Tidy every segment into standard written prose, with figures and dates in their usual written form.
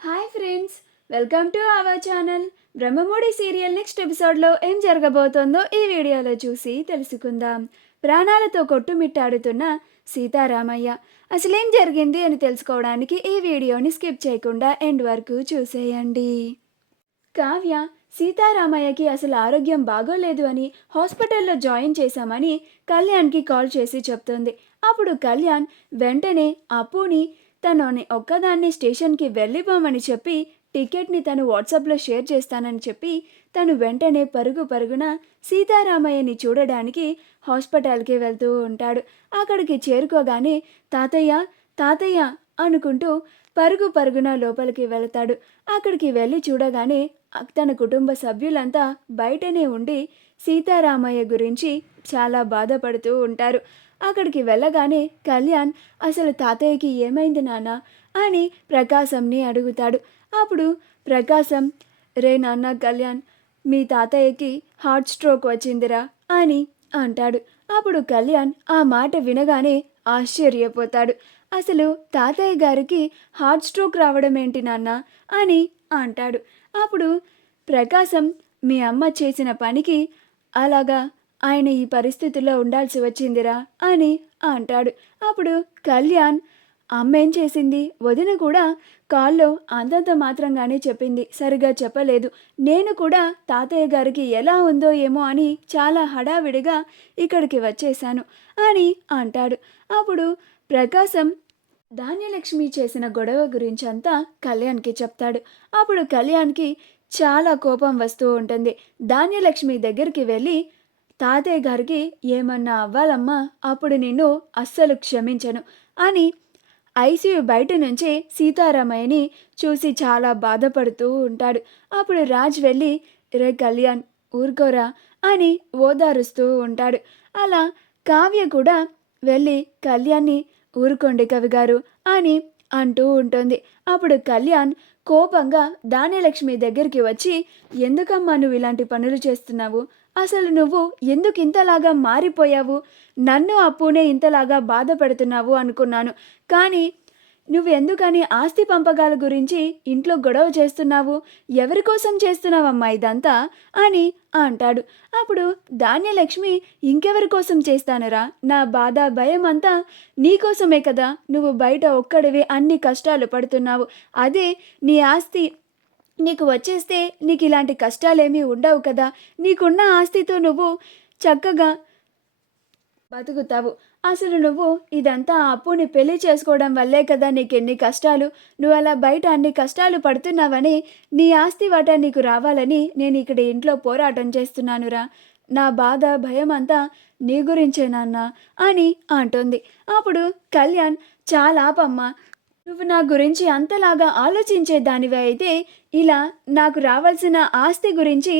Hi friends, welcome to our channel. Brahmamudi serial next ఎపిసోడ్లో ఏం జరగబోతోందో ఈ వీడియోలో చూసి తెలుసుకుందాం. ప్రాణాలతో కొట్టుమిట్టాడుతున్న సీతారామయ్య అసలేం జరిగింది అని తెలుసుకోవడానికి ఈ వీడియోని స్కిప్ చేయకుండా ఎండ్ వరకు చూసేయండి. కావ్య సీతారామయ్యకి అసలు ఆరోగ్యం బాగోలేదు అని హాస్పిటల్లో జాయిన్ చేశామని కళ్యాణ్కి కాల్ చేసి చెప్తుంది. అప్పుడు కళ్యాణ్ వెంటనే అప్పుని తనని ఒక్కదాన్ని స్టేషన్కి వెళ్ళిపోమని చెప్పి టికెట్ని తను వాట్సాప్లో షేర్ చేస్తానని చెప్పి తను వెంటనే పరుగు పరుగున సీతారామయ్యని చూడడానికి హాస్పిటల్కి వెళ్తూ ఉంటాడు. అక్కడికి చేరుకోగానే తాతయ్య తాతయ్య అనుకుంటూ పరుగు పరుగున లోపలికి వెళతాడు. అక్కడికి వెళ్ళి చూడగానే తన కుటుంబ సభ్యులంతా బయటనే ఉండి సీతారామయ్య గురించి చాలా బాధపడుతూ ఉంటారు. అక్కడికి వెళ్ళగానే కళ్యాణ్ అసలు తాతయ్యకి ఏమైంది నాన్న అని ప్రకాశంని అడుగుతాడు. అప్పుడు ప్రకాశం, రే నాన్న కళ్యాణ్, మీ తాతయ్యకి హార్ట్ స్ట్రోక్ వచ్చిందిరా అని అంటాడు. అప్పుడు కళ్యాణ్ ఆ మాట వినగానే ఆశ్చర్యపోతాడు. అసలు తాతయ్య గారికి హార్ట్ స్ట్రోక్ రావడం ఏంటి నాన్న అని అంటాడు. అప్పుడు ప్రకాశం, మీ అమ్మ చేసిన పనికి అలాగా ఆయన ఈ పరిస్థితుల్లో ఉండాల్సి వచ్చిందిరా అని అంటాడు. అప్పుడు కళ్యాణ్, అమ్మ ఏం చేసింది, వదిన కూడా కాల్లో అంతంత మాత్రంగానే చెప్పింది, సరిగా చెప్పలేదు. నేను కూడా తాతయ్య గారికి ఎలా ఉందో ఏమో అని చాలా హడావిడిగా ఇక్కడికి వచ్చేశాను అని అంటాడు. అప్పుడు ప్రకాశం ధాన్యలక్ష్మి చేసిన గొడవ గురించి అంతా కళ్యాణ్కి చెప్తాడు. అప్పుడు కళ్యాణ్కి చాలా కోపం వస్తూ ఉంటుంది. ధాన్యలక్ష్మి దగ్గరికి వెళ్ళి, తాతయ్య గారికి ఏమన్నా అవ్వాలమ్మా, అప్పుడు నిన్ను అస్సలు క్షమించను అని ఐసీయూ బయట నుంచే సీతారామయ్యని చూసి చాలా బాధపడుతూ ఉంటాడు. అప్పుడు రాజ్ వెళ్ళి, రే కళ్యాణ్ ఊరుకోరా అని ఓదారుస్తూ ఉంటాడు. అలా కావ్య కూడా వెళ్ళి కళ్యాణ్ని ఊరుకోండి కవిగారు అని అంటూ ఉంటుంది. అప్పుడు కళ్యాణ్ కోపంగా ధాన్యలక్ష్మి దగ్గరికి వచ్చి, ఎందుకమ్మా నువ్వు ఇలాంటి పనులు చేస్తున్నావు, అసలు నువ్వు ఎందుకు ఇంతలాగా మారిపోయావు, నన్ను అప్పునే ఇంతలాగా బాధ పెడుతున్నావు అనుకున్నాను, కానీ నువ్వు ఎందుకని ఆస్తి పంపకాల గురించి ఇంట్లో గొడవ చేస్తున్నావు, ఎవరి కోసం చేస్తున్నావమ్మా ఇదంతా అని అంటాడు. అప్పుడు ధాన్యలక్ష్మి, ఇంకెవరి కోసం చేస్తానురా, నా బాధ భయం అంతా నీకోసమే కదా, నువ్వు బయట ఒక్కడివే అన్ని కష్టాలు పడుతున్నావు, అదే నీ ఆస్తి నీకు వచ్చేస్తే నీకు ఇలాంటి కష్టాలేమీ ఉండవు కదా, నీకున్న ఆస్తితో నువ్వు చక్కగా బతుకుతావు. అసలు నువ్వు ఇదంతా అప్పుని పెళ్లి చేసుకోవడం వల్లే కదా నీకెన్ని కష్టాలు, నువ్వు అలా బయట అన్ని కష్టాలు పడుతున్నావని నీ ఆస్తి వాటా నీకు రావాలని నేను ఇక్కడ ఇంట్లో పోరాటం చేస్తున్నానురా, నా బాధ భయం అంతా నీ గురించే నాన్న అని అంటుంది. అప్పుడు కళ్యాణ్, చాలా ఆపమ్మా, నువ్వు నా గురించి అంతలాగా ఆలోచించే దానివి అయితే ఇలా నాకు రావాల్సిన ఆస్తి గురించి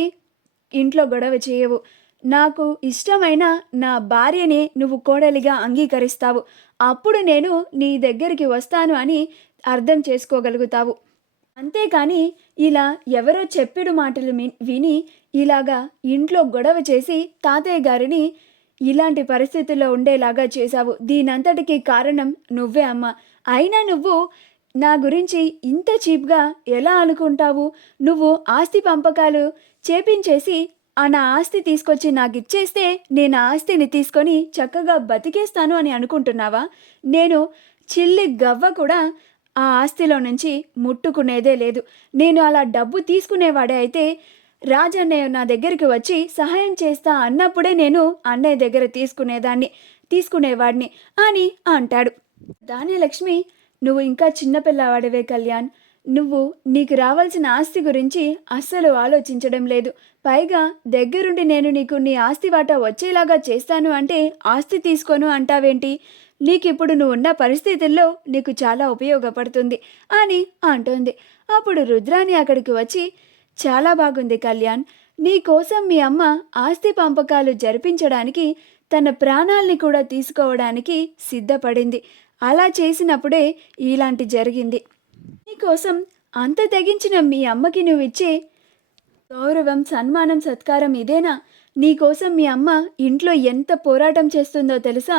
ఇంట్లో గొడవ చేయవు. నాకు ఇష్టమైన నా భార్యనే నువ్వు కోడలిగా అంగీకరిస్తావు, అప్పుడు నేను నీ దగ్గరికి వస్తాను అని అర్థం చేసుకోగలుగుతావు. అంతేకాని ఇలా ఎవరో చెప్పిడు మాటలు విని ఇలాగా ఇంట్లో గొడవ చేసి తాతయ్య గారిని ఇలాంటి పరిస్థితుల్లో ఉండేలాగా చేశావు. దీనంతటికీ కారణం నువ్వే అమ్మా. అయినా నువ్వు నా గురించి ఇంత చీప్గా ఎలా అనుకుంటావు? నువ్వు ఆస్తి పంపకాలు చేపించేసి నా ఆస్తి తీసుకొచ్చి నాకు ఇచ్చేస్తే నేను ఆ ఆస్తిని తీసుకొని చక్కగా బతికేస్తాను అని అనుకుంటున్నావా? నేను చిల్లి గవ్వ కూడా ఆ ఆస్తిలో నుంచి ముట్టుకునేదే లేదు. నేను అలా డబ్బు తీసుకునేవాడే అయితే రాజన్నయ్య నా దగ్గరికి వచ్చి సహాయం చేస్తా అన్నప్పుడే నేను అన్నయ్య దగ్గర తీసుకునేవాడిని అని అంటాడు. ధాన్యలక్ష్మి, నువ్వు ఇంకా చిన్నపిల్లవాడివే కళ్యాణ్, నువ్వు నీకు రావాల్సిన ఆస్తి గురించి అస్సలు ఆలోచించడం లేదు. పైగా దగ్గరుండి నేను నీకు నీ ఆస్తి వాటా వచ్చేలాగా చేస్తాను అంటే ఆస్తి తీసుకోను అంటావేంటి? నీకిప్పుడు నువ్వు ఉన్న పరిస్థితుల్లో నీకు చాలా ఉపయోగపడుతుంది అని అంటోంది. అప్పుడు రుద్రాణి అక్కడికి వచ్చి, చాలా బాగుంది కళ్యాణ్, నీ కోసం మీ అమ్మ ఆస్తి పంపకాలు జరిపించడానికి తన ప్రాణాల్ని కూడా తీసుకోవడానికి సిద్ధపడింది. అలా చేసినప్పుడే ఇలాంటి జరిగింది. నీకోసం అంత తెగించిన మీ అమ్మకి నువ్వు ఇచ్చే గౌరవం, సన్మానం, సత్కారం ఇదేనా? నీకోసం మీ అమ్మ ఇంట్లో ఎంత పోరాటం చేస్తుందో తెలుసా?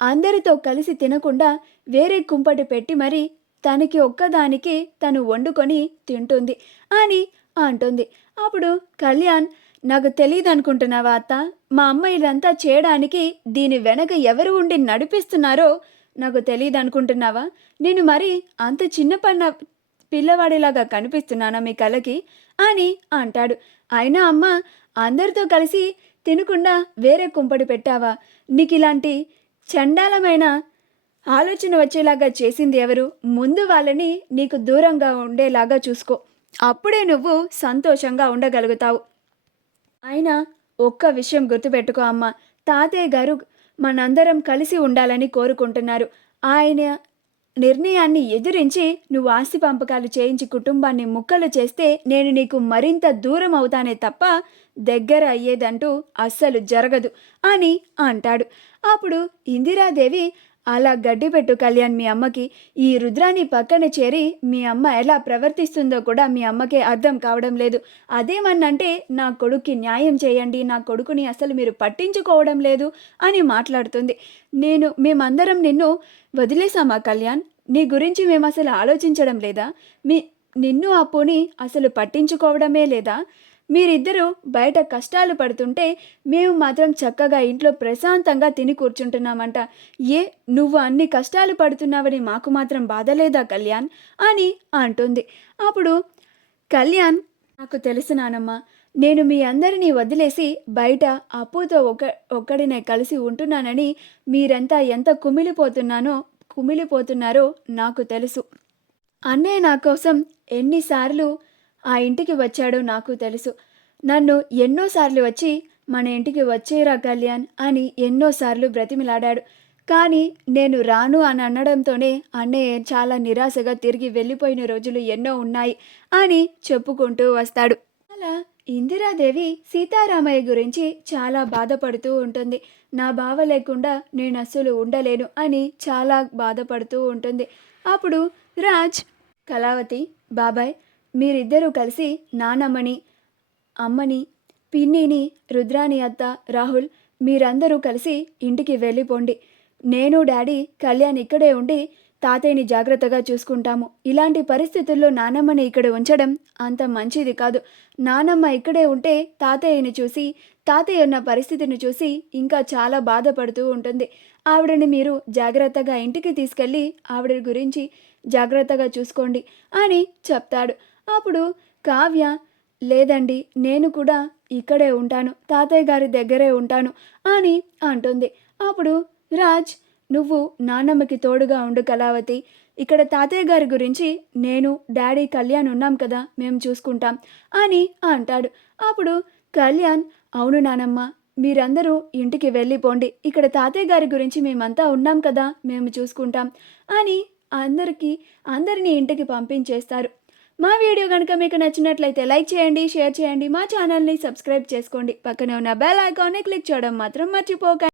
అందరితో కలిసి తినకుండా వేరే కుంపటి పెట్టి మరీ తనకి ఒక్కదానికి తను వండుకొని తింటుంది అని అంటుంది. అప్పుడు కళ్యాణ్, నాకు తెలియదు అనుకుంటున్నావా అత్త? మా అమ్మ ఇదంతా చేయడానికి దీని వెనక ఎవరు ఉండి నడిపిస్తున్నారో నాకు తెలియదు అనుకుంటున్నావా? నేను మరి అంత చిన్న పిల్లవాడిలాగా కనిపిస్తున్నానా మీ కళ్ళకి అని అంటాడు. అయినా అమ్మ, అందరితో కలిసి తినకుండా వేరే కుంపడి పెట్టావా? నీకు ఇలాంటి చండాలమైన ఆలోచన వచ్చేలాగా చేసింది ఎవరు? ముందు వాళ్ళని నీకు దూరంగా ఉండేలాగా చూసుకో. అప్పుడే నువ్వు సంతోషంగా ఉండగలుగుతావు. అయినా ఒక్క విషయం గుర్తుపెట్టుకో అమ్మ, తాతయ్య గారు మనందరం కలిసి ఉండాలని కోరుకుంటున్నారు. ఆయన నిర్ణయాన్ని ఎదిరించి నువ్వు ఆస్తి పంపకాలు చేయించి కుటుంబాన్ని ముక్కలు చేస్తే నేను నీకు మరింత దూరం అవుతానే తప్ప దగ్గర అయ్యేదంటూ అస్సలు జరగదు అని అంటాడు. అప్పుడు ఇందిరాదేవి, అలా గడ్డిపెట్టు కళ్యాణ్ మీ అమ్మకి. ఈ రుద్రాని పక్కన చేరి మీ అమ్మ ఎలా ప్రవర్తిస్తుందో కూడా మీ అమ్మకే అర్థం కావడం లేదు. అదేమన్నంటే నా కొడుక్కి న్యాయం చేయండి, నా కొడుకుని అసలు మీరు పట్టించుకోవడం లేదు అని మాట్లాడుతుంది. మేమందరం నిన్ను వదిలేసామా కళ్యాణ్? నీ గురించి మేము అసలు ఆలోచించడం లేదా? నిన్ను అప్పుని అసలు పట్టించుకోవడమే లేదా? మీరిద్దరూ బయట కష్టాలు పడుతుంటే మేము మాత్రం చక్కగా ఇంట్లో ప్రశాంతంగా తిని కూర్చుంటున్నామంట. నువ్వు అన్ని కష్టాలు పడుతున్నావని మాకు మాత్రం బాధ లేదా కళ్యాణ్ అని అంటుంది. అప్పుడు కళ్యాణ్, నాకు తెలుసు నానమ్మ, నేను మీ అందరినీ వదిలేసి బయట అప్పుతో ఒక్కడినే కలిసి ఉంటున్నానని మీరంతా ఎంత కుమిలిపోతున్నారో నాకు తెలుసు. అన్నయ్య నా కోసం ఎన్నిసార్లు ఆ ఇంటికి వచ్చాడో నాకు తెలుసు. నన్ను ఎన్నోసార్లు వచ్చి మన ఇంటికి వచ్చేరా కళ్యాణ్ అని ఎన్నోసార్లు బ్రతిమిలాడాడు. కానీ నేను రాను అని అనడంతోనే అన్నయ్య చాలా నిరాశగా తిరిగి వెళ్ళిపోయిన రోజులు ఎన్నో ఉన్నాయి అని చెప్పుకుంటూ వస్తాడు. అలా ఇందిరాదేవి సీతారామయ్య గురించి చాలా బాధపడుతూ ఉంటుంది. నా బావ లేకుండా నేను అస్సలు ఉండలేను అని చాలా బాధపడుతూ ఉంటుంది. అప్పుడు రాజ్, కళావతి, బాబాయ్, మీరిద్దరూ కలిసి నానమ్మని, అమ్మని, పిన్నిని, రుద్రాని అత్త, రాహుల్, మీరందరూ కలిసి ఇంటికి వెళ్ళిపోండి. నేను డాడీ కళ్యాణ్ ఇక్కడే ఉండి తాతయ్యని జాగ్రత్తగా చూసుకుంటాము. ఇలాంటి పరిస్థితుల్లో నానమ్మని ఇక్కడ ఉంచడం అంత మంచిది కాదు. నానమ్మ ఇక్కడే ఉంటే తాతయ్యని చూసి, తాతయ్య ఉన్న పరిస్థితిని చూసి ఇంకా చాలా బాధపడుతూ ఉంటుంది. ఆవిడని మీరు జాగ్రత్తగా ఇంటికి తీసుకెళ్ళి ఆవిడ గురించి జాగ్రత్తగా చూసుకోండి అని చెప్తాడు. అప్పుడు కావ్య, లేదండి, నేను కూడా ఇక్కడే ఉంటాను, తాతయ్య గారి దగ్గరే ఉంటాను అని అంటుంది. అప్పుడు రాజ్, నువ్వు నాన్నమ్మకి తోడుగా ఉండు కళావతి, ఇక్కడ తాతయ్య గారి గురించి నేను, డాడీ, కళ్యాణ్ ఉన్నాం కదా, మేము చూసుకుంటాం అని అంటాడు. అప్పుడు కళ్యాణ్, అవును నానమ్మ, మీరందరూ ఇంటికి వెళ్ళిపోండి, ఇక్కడ తాతయ్య గారి గురించి మేమంతా ఉన్నాం కదా, మేము చూసుకుంటాం అని అందరినీ ఇంటికి పంపించేస్తారు. మా వీడియో కనుక మీకు నచ్చినట్లయితే లైక్ చేయండి, షేర్ చేయండి, మా ఛానల్ని సబ్స్క్రైబ్ చేసుకోండి, పక్కనే ఉన్న బెల్ ఐకాన్ని క్లిక్ చేయడం మాత్రం మర్చిపోకండి.